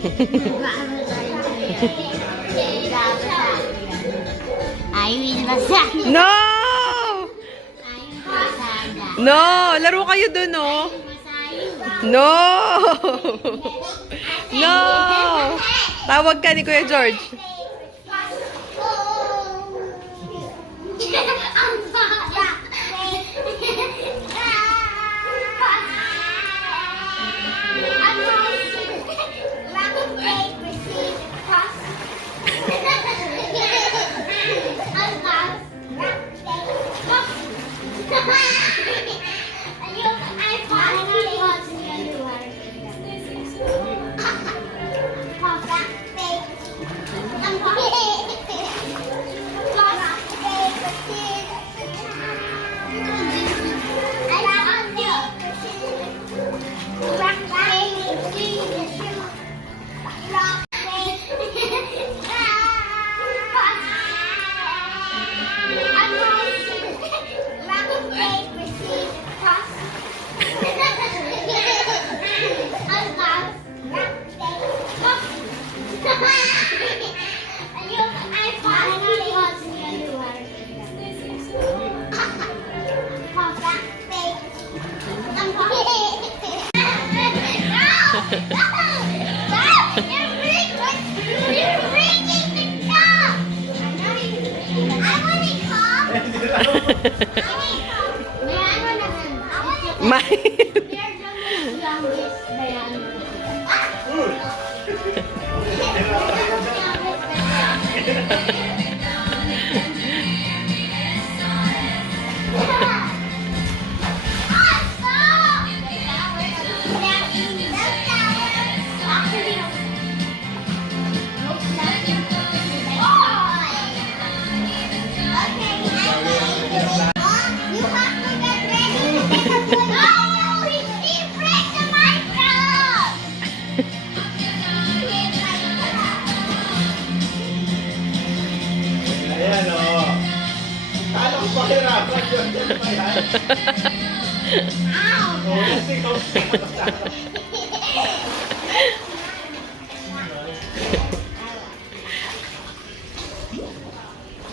I will masaga. No! I will masaga. No! Laro kayo dun, oh. No! No! Tawag ka ni Kuya George.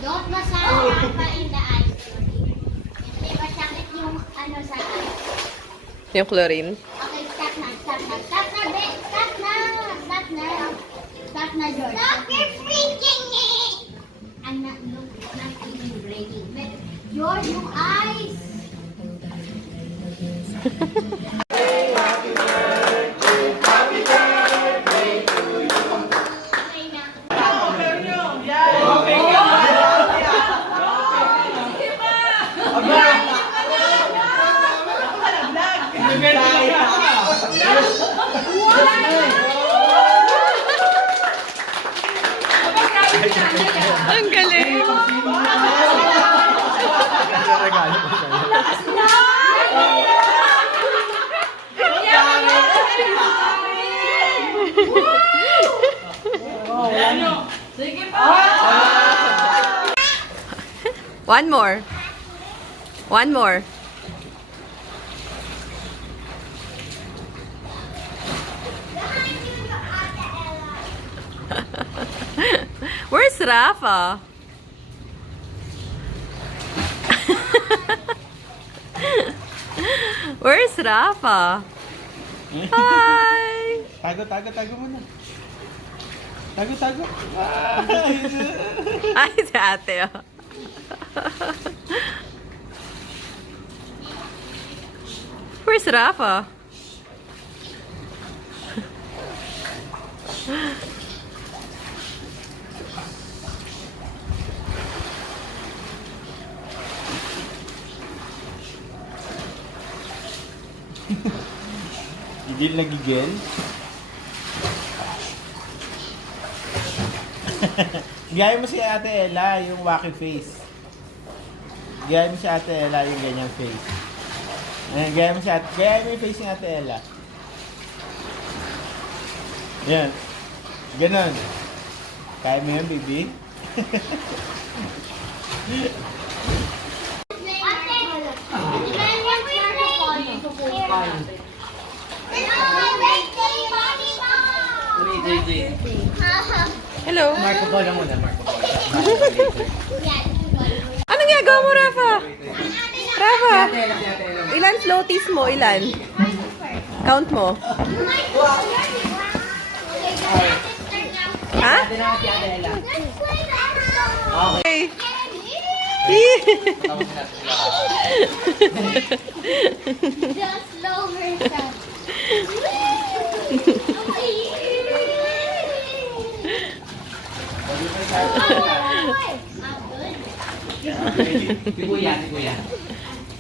Don't masaga pa in the eyes. Kasi masakit yung ano sa eyes. Yung chlorine. Okay, stop na, stop na, stop na, Be. Stop na, stop na. Stop na, George. Stop, you're freaking me. I'm not, no, not even breaking. But, George, yung eyes. Ang galing! One more. One more. Where's Rafa? Where's Rafa? Hi! Tago muna. Tago. Ay, si ate, oh. Where's Rafa? Hindi nagigil. Gaya mo si Ate Ella, yung wacky face. Gaya mo si Ate Ella, yung ganyang face. Gaya mo yung face ni Ate Ella. Yan. Ganon. Kaya mo yan, baby? hello. Marco Polo muna, Marco Polo. Anong ginagawa mo, Rafa? Rafa, ilan floaties mo? Ilan? Count mo. Ha? Okay. Just slow herself. Si Kuya.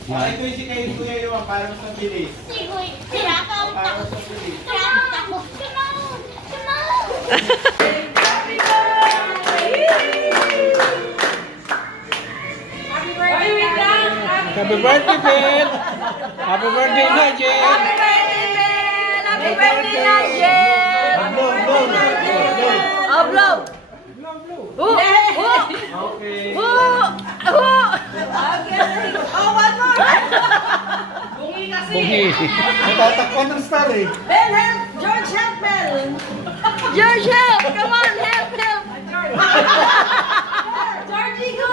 Ito yung si Kuya yung parang sa bilis. Parang sa bilis. Happy birthday, Ben! Happy birthday, Nigel! Happy birthday, Nigel! Blow, blow, blow, blow. Oh, blow! Okay. Oh, one more! Bungi. Natatakpan ng star eh. Ben, help! George, help, Ben! George, help! Come on, help! Georgie, go!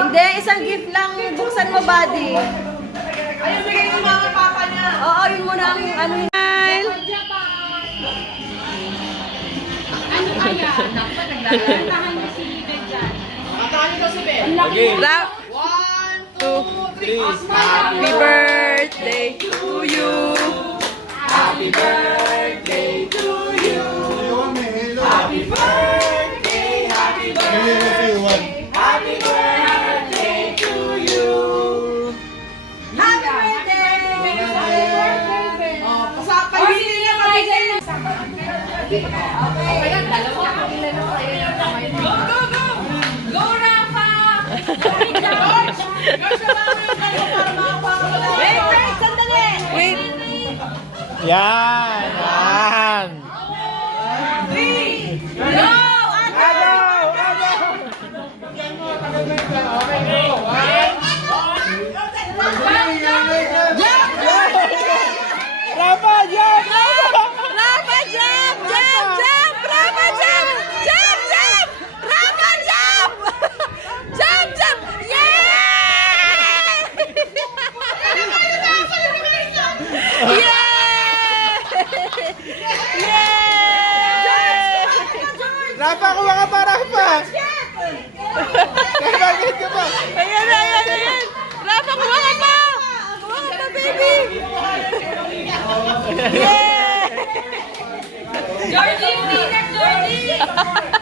Hindi, isang gift lang. Buksan mo, buddy. Ayun, bigay mo mga papa niya. Oo, yun muna ang ano yun. Ano kaya? Dapat naglalatahan niya si Ben dyan. Okay. Rap. 1, 3. Happy birthday to you. Happy birthday to you. Happy birthday, happy birthday. Happy birthday to you. Happy birthday! Go, Rafa! Wait, sandali! Wait! Yan! Go! Rafa, yan! Rafa, jump! Rafa, jump! Rafa, jump! Rafa, kuha ka pa, Rafa! Rafa, ganit ka pa! Ayan! Rafa, kuha ka pa, baby! Georgie, winner, Georgie!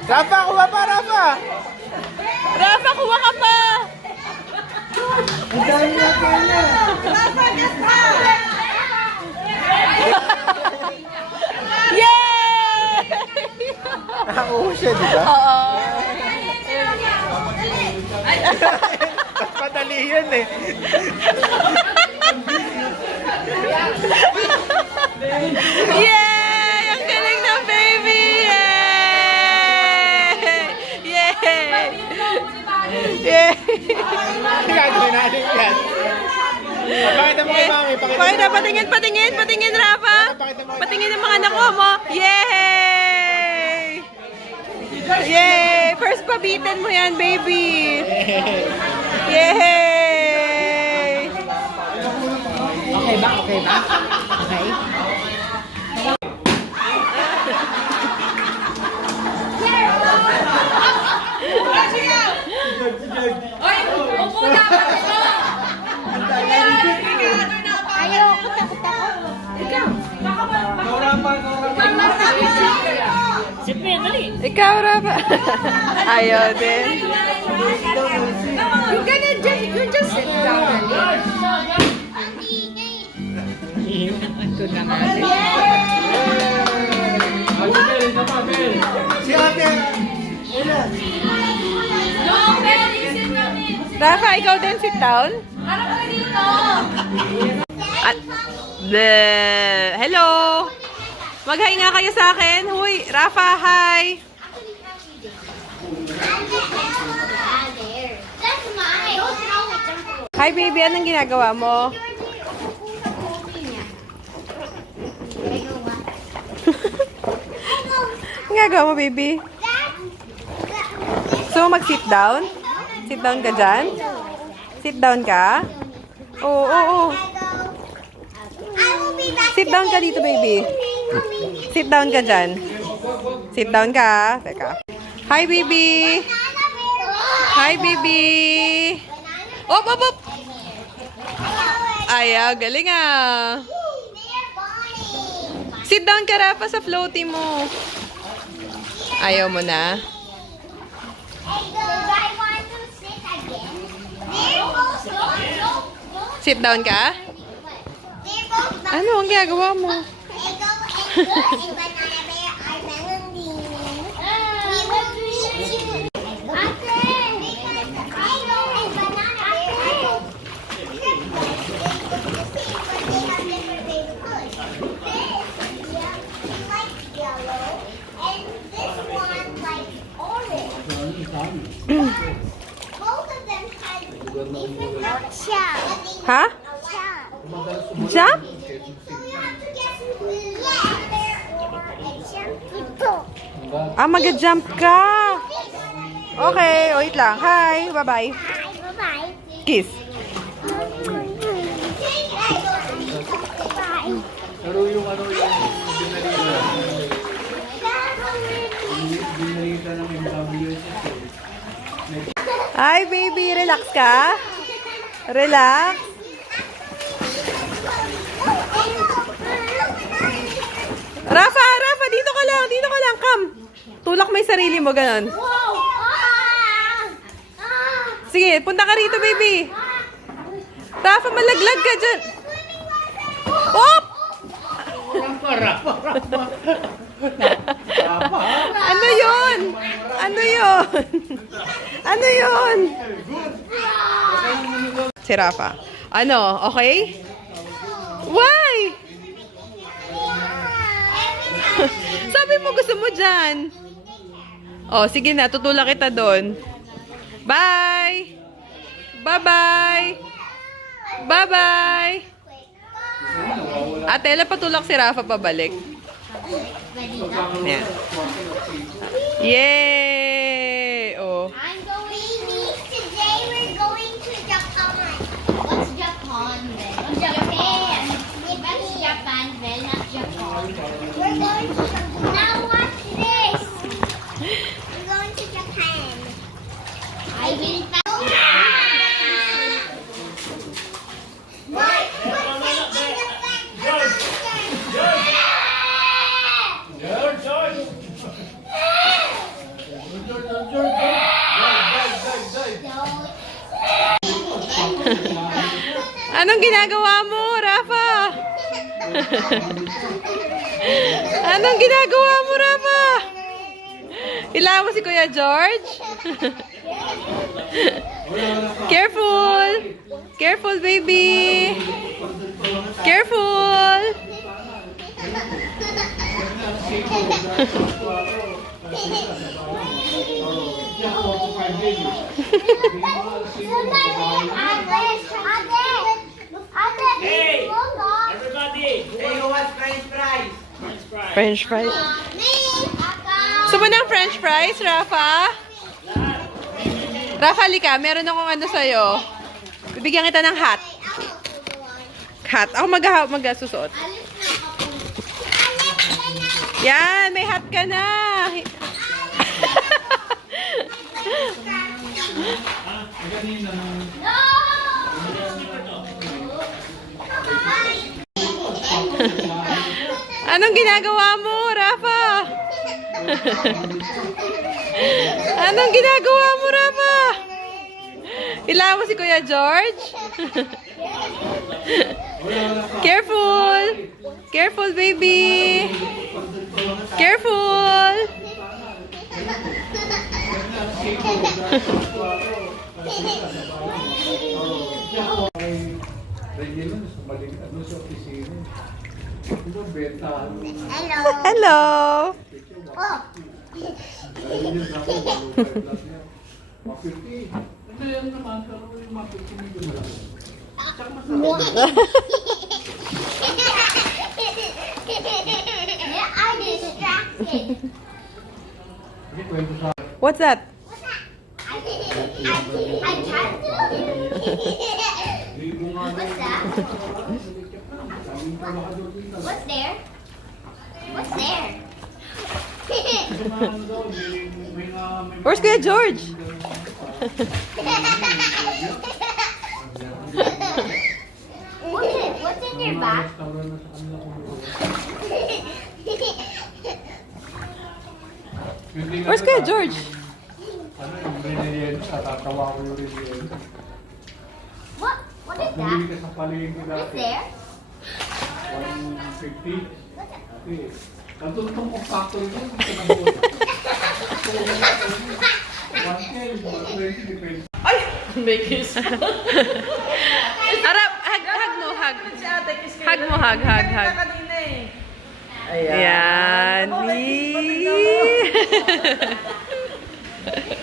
Rafa, kuha pa, Rafa! Rafa, kuha ka pa! Ang dami na kanya! Rafa, get pa! Yay! Nakauho siya, di ba? Oo. Madali yun eh. Yay! Ang galing ng baby! Yay! Yay! Gagawin natin yan. Pakita mo kay Mami. Pakita, patingin, Rafa! Patingin ang mga anak mo! Yay! Yay! First pabitin mo yan, baby! Yay! Okay ba? Okay. Oy! Upo dapat ito! Ayoko, takot ako. Ikaw, Rafa. Ayaw din. You just sit down. Ang ingay. Si ate! Rafa, ikaw din sit down. Hello. Mag-hi nga kayo sa akin. Huy, Rafa, hi. Ah, there. That's mine. Don't throw it. Hi, baby. Anong ginagawa mo? Anong ginagawa mo, baby? So, mag-sit down? Sit down ka dyan? Sit down ka? Oo, oo, oo. Sit down ka dito, baby. Sit down ka dyan. Sit down ka. Teka. Hi, baby. Hi, baby. Op, op, op. Ayaw, galing ah. Sit down ka, Rafa, sa floaty mo. Ayaw mo na. Sit down ka? Ano ang ginagawa mo? Ha? Jump? Ah, mag-jump ka. Okay, wait lang. Hi, bye-bye. Kiss. Pero yung ano yung binalita ng MW. Hi, baby. Relax ka? Relax. Rafa, Rafa, dito ka lang. Dito ka lang. Come. Tulak mo yung sarili mo, ganun. Sige, punta ka rito, baby. Rafa, malaglag ka dyan. Op! Ano yun? Ano yun? Ano yun? Si Rafa. Ano? Okay? Why? Sabi mo gusto mo dyan. Oh, sige na. Tutulak kita doon. Bye! Bye-bye! Bye-bye! Ate, Ella, patulak si Rafa pabalik. Yan. Yay! Oh. I'm going, today we're going to Japan. What's Japan then? Japan. What's Japan then? Not Japan. We're going to Japan. Now watch this. We're going to Japan. I will Anong ginagawa mo, Rafa? Anong ginagawa mo, Rafa? Ilaw mo si Kuya George? Careful! Careful, baby! Careful! Hey, everybody! Hey, who wants French fries? French fries. Gusto mo ng French fries, Rafa? Rafa, halika. Meron akong ano sa'yo. Bibigyan kita ng hat. Hat. Ako mag-susuot. Yan, may hat ka na. Anong ginagawa mo, Rafa? Anong ginagawa mo, Rafa? Ilaw mo si Kuya George? Careful! Careful, baby! Careful! Hello. Hello! Oh. They are distracted. What's that? I tried to. What's that? What's there? What's there? Where's Kuya George? What's in your bag? Where's Kuya George? Ano yung Brilliant? Tatawa ko yung Brilliant. What is that? Bumili ka sa palengke What's dati. there? 150. Kasi, natuntong kong factor yun. 110, 120, depende. Arap, hug mo, hug. Hug mo, hug. Ayan.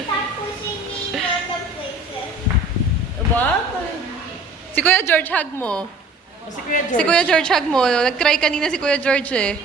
Stop pushing me random places. Si Kuya George, hug mo. Si Kuya George, hug mo. Nag-cry kanina si Kuya George eh.